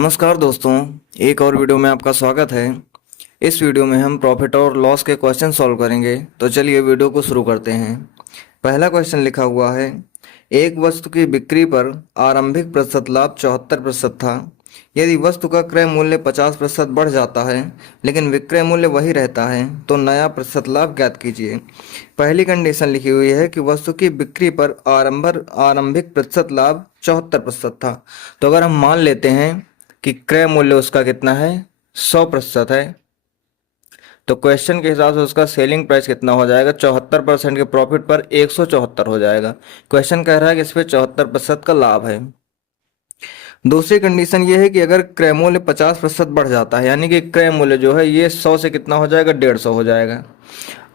नमस्कार दोस्तों, एक और वीडियो में आपका स्वागत है। इस वीडियो में हम प्रॉफिट और लॉस के क्वेश्चन सॉल्व करेंगे। तो चलिए वीडियो को शुरू करते हैं। पहला क्वेश्चन लिखा हुआ है, एक वस्तु की बिक्री पर आरंभिक प्रतिशत लाभ 74% था। यदि वस्तु का क्रय मूल्य 50% बढ़ जाता है लेकिन विक्रय मूल्य वही रहता है तो नया प्रतिशत लाभ ज्ञात कीजिए। पहली कंडीशन लिखी हुई है कि वस्तु की बिक्री पर आरंभिक प्रतिशत लाभ 74% था। तो अगर हम मान लेते हैं कि क्रय मूल्य उसका कितना है, 100% है, तो क्वेश्चन के हिसाब से उसका सेलिंग प्राइस कितना हो जाएगा, 74% के प्रॉफिट पर 174 हो जाएगा। क्वेश्चन कह रहा है कि इस पे 74% का लाभ है। दूसरी कंडीशन ये है कि अगर क्रय मूल्य 50% बढ़ जाता है, यानी कि क्रय मूल्य जो है ये 100 से कितना हो जाएगा, 150 हो जाएगा,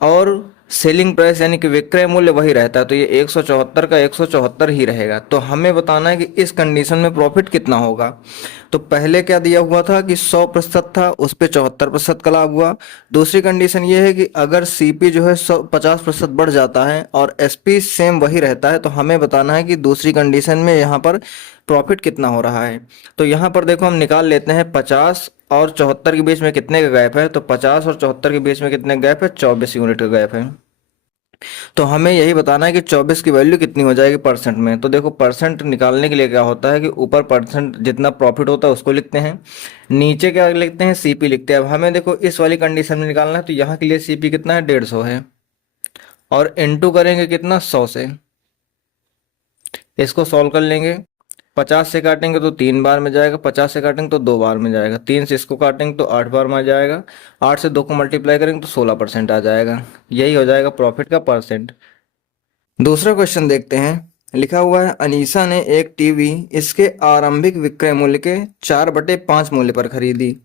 और सेलिंग प्राइस यानी कि विक्रय मूल्य वही रहता है, तो ये 174 का 174 ही रहेगा। तो हमें बताना है कि इस कंडीशन में प्रॉफिट कितना होगा। तो पहले क्या दिया हुआ था कि 100% था, उस पे 74% का लाभ हुआ। दूसरी कंडीशन ये है कि अगर सीपी जो है 50% बढ़ जाता है और एसपी सेम वही रहता है, तो हमें बताना है कि दूसरी कंडीशन में यहाँ पर प्रॉफिट कितना हो रहा है। तो यहाँ पर देखो हम निकाल लेते हैं 50 और 74 के बीच में कितने का गैप है, तो 50 और 74 के बीच में कितने गैप है, 24 यूनिट का गैप है। तो हमें यही बताना है कि 24 की वैल्यू कितनी हो जाएगी परसेंट में। तो देखो परसेंट निकालने के लिए क्या होता है कि ऊपर परसेंट जितना प्रॉफिट होता है उसको लिखते हैं, नीचे क्या लिखते हैं, सीपी लिखते हैं। अब हमें देखो इस वाली कंडीशन में निकालना है, तो यहाँ के लिए सीपी कितना है, 150 है, और इनटू करेंगे कितना, 100 से। इसको सॉल्व कर लेंगे, 50 से काटेंगे तो 3 बार में जाएगा, 50 से काटेंगे तो 2 बार में जाएगा, 3 से इसको काटेंगे तो 8 बार में आ जाएगा, 8 से 2 को मल्टीप्लाई करेंगे तो 16% आ जाएगा। यही हो जाएगा प्रॉफिट का परसेंट। दूसरा क्वेश्चन देखते हैं। लिखा हुआ है, अनीसा ने एक टीवी इसके आरंभिक विक्रय मूल्य के 4/5 मूल्य पर खरीदी।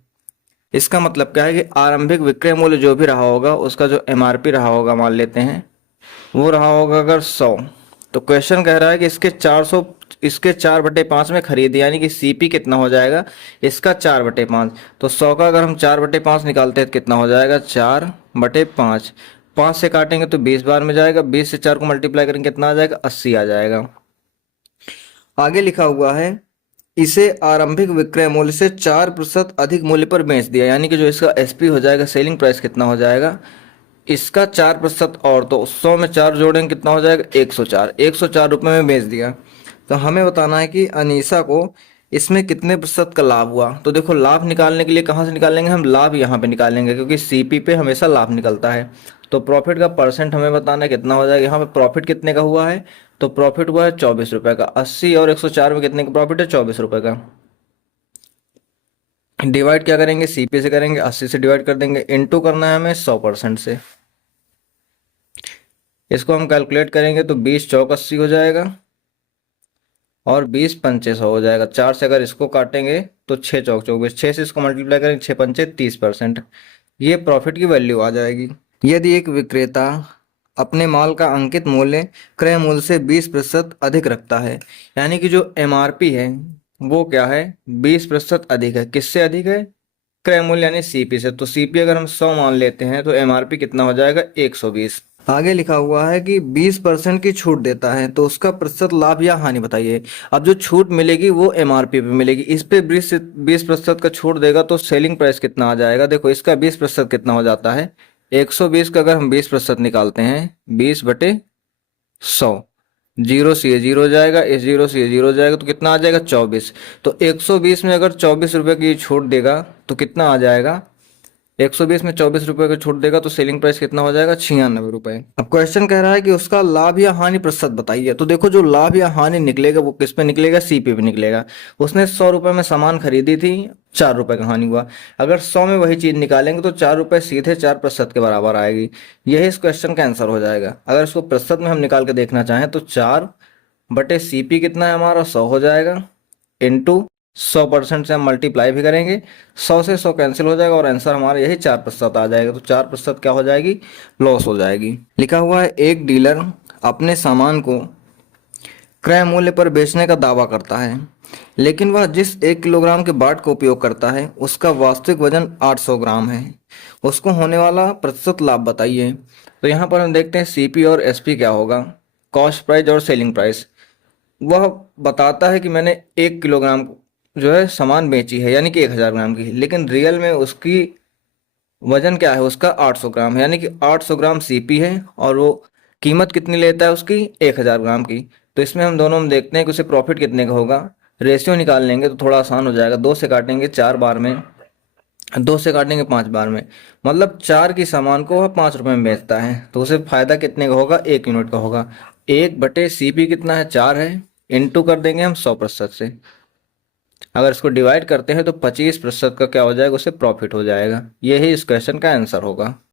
इसका मतलब क्या है कि आरंभिक विक्रय मूल्य जो भी रहा होगा उसका जो एमआरपी रहा होगा, मान लेते हैं वो रहा होगा अगर 100, तो क्वेश्चन कह रहा है कि इसके 4/5 में खरीदे, यानी कि सीपी कितना हो जाएगा, इसका 4/5। तो 100 का अगर हम 4/5 निकालते हैं तो कितना हो जाएगा, 4/5। 5 से काटेंगे तो 20 बार में जाएगा, 20 से 4 को मल्टीप्लाई करेंगे कितना आ जाएगा, 80 आ जाएगा। आगे लिखा हुआ है, इसे आरंभिक विक्रय मूल्य से 4% अधिक मूल्य पर बेच दिया, यानी कि जो इसका एसपी हो जाएगा, सेलिंग प्राइस कितना हो जाएगा, इसका 4% और, तो 100 में 4 जोड़ेंगे कितना हो जाएगा, 104 रुपये में बेच दिया। तो हमें बताना है कि अनीसा को इसमें कितने प्रतिशत का लाभ हुआ। तो देखो लाभ निकालने के लिए कहाँ से निकालेंगे, हम लाभ यहाँ पे निकालेंगे, क्योंकि सीपी पे हमेशा लाभ निकलता है। तो प्रॉफिट का परसेंट हमें बताना है कितना हो जाएगा। यहाँ पे प्रॉफिट कितने का हुआ है, तो प्रॉफिट हुआ है 24 रुपये का। 80 और 104 में कितने का प्रॉफिट है, 24 रुपये का। डिवाइड क्या करेंगे, सीपी से करेंगे, 80 से डिवाइड कर देंगे, इनटू करना है हमें 100% से। इसको हम कैलकुलेट करेंगे तो 20 चौक 80 हो जाएगा और 20 पंचे 100 हो जाएगा। 4 से अगर इसको काटेंगे तो 6 चौक 24, 6 से इसको मल्टीप्लाई करेंगे, 6 पंचे 30%। ये प्रॉफिट की वैल्यू आ जाएगी। यदि एक विक्रेता अपने माल का अंकित मूल्य क्रय मूल्य से 20% अधिक रखता है, यानी कि जो एमआरपी है वो क्या है, 20% अधिक है। किससे अधिक है, क्रय मूल्य यानी सीपी से। तो सीपी अगर हम 100 मान लेते हैं तो एमआरपी कितना हो जाएगा, 120। आगे लिखा हुआ है कि 20% की छूट देता है, तो उसका प्रतिशत लाभ या हानि बताइए। अब जो छूट मिलेगी वो एमआरपी पे मिलेगी, इस पे 20% का छूट देगा तो सेलिंग प्राइस कितना आ जाएगा। देखो इसका 20% कितना हो जाता है, 120 का अगर हम 20% निकालते हैं, 20/100, जीरो से ये जीरो हो जाएगा, इस जीरो से ये जीरो हो जाएगा, तो कितना आ जाएगा, 24। तो 120 में अगर 24 रुपये की छूट देगा तो कितना आ जाएगा, 120 में 24 रुपये का छूट देगा तो सेलिंग प्राइस कितना हो जाएगा, 96 रुपये। अब क्वेश्चन कह रहा है कि उसका लाभ या हानि प्रतिशत बताइए। तो देखो जो लाभ या हानि निकलेगा वो किस पे निकलेगा, सीपी पे निकलेगा। उसने 100 रुपये में सामान खरीदी थी, 4 रुपये का हानि हुआ। अगर 100 में वही चीज निकालेंगे तो 4 रुपये सीधे 4% के बराबर आएगी। यही इस क्वेश्चन का आंसर हो जाएगा। अगर इसको प्रतिशत में हम निकाल के देखना चाहें तो 4/सीपी कितना है हमारा, 100 हो जाएगा, इंटू 100% से हम मल्टीप्लाई भी करेंगे, 100 से 100 कैंसिल हो जाएगा और आंसर हमारा यही 4% आ जाएगा। तो 4% क्या हो जाएगी, लॉस हो जाएगी। लिखा हुआ है, एक डीलर अपने सामान को क्रय मूल्य पर बेचने का दावा करता है, लेकिन वह जिस 1 किलोग्राम के बाट का उपयोग करता है उसका वास्तविक वजन 800 ग्राम है। उसको होने वाला प्रतिशत लाभ बताइए। तो यहाँ पर हम देखते हैं सीपी और एसपी क्या होगा, कॉस्ट प्राइस और सेलिंग प्राइस। वह बताता है कि मैंने 1 किलोग्राम जो है सामान बेची है यानी कि 1000 ग्राम की, लेकिन रियल में उसकी वजन क्या है, उसका 800 ग्राम है, यानी कि 800 ग्राम सीपी है और वो कीमत कितनी लेता है उसकी 1000 ग्राम की। तो इसमें हम दोनों में देखते हैं कि उसे प्रॉफिट कितने का होगा। रेशियो निकाल लेंगे तो थोड़ा आसान हो जाएगा। 2 से काटेंगे 4 बार में, 2 से काटेंगे 5 बार में, मतलब 4 की सामान को वह 5 रुपए में बेचता है, तो उसे फायदा कितने का होगा, 1 यूनिट का होगा। 1/सीपी कितना है, 4 है, इंटू कर देंगे हम 100% से। अगर इसको डिवाइड करते हैं तो 25% का क्या हो जाएगा, उसे प्रॉफिट हो जाएगा। यही इस क्वेश्चन का आंसर होगा।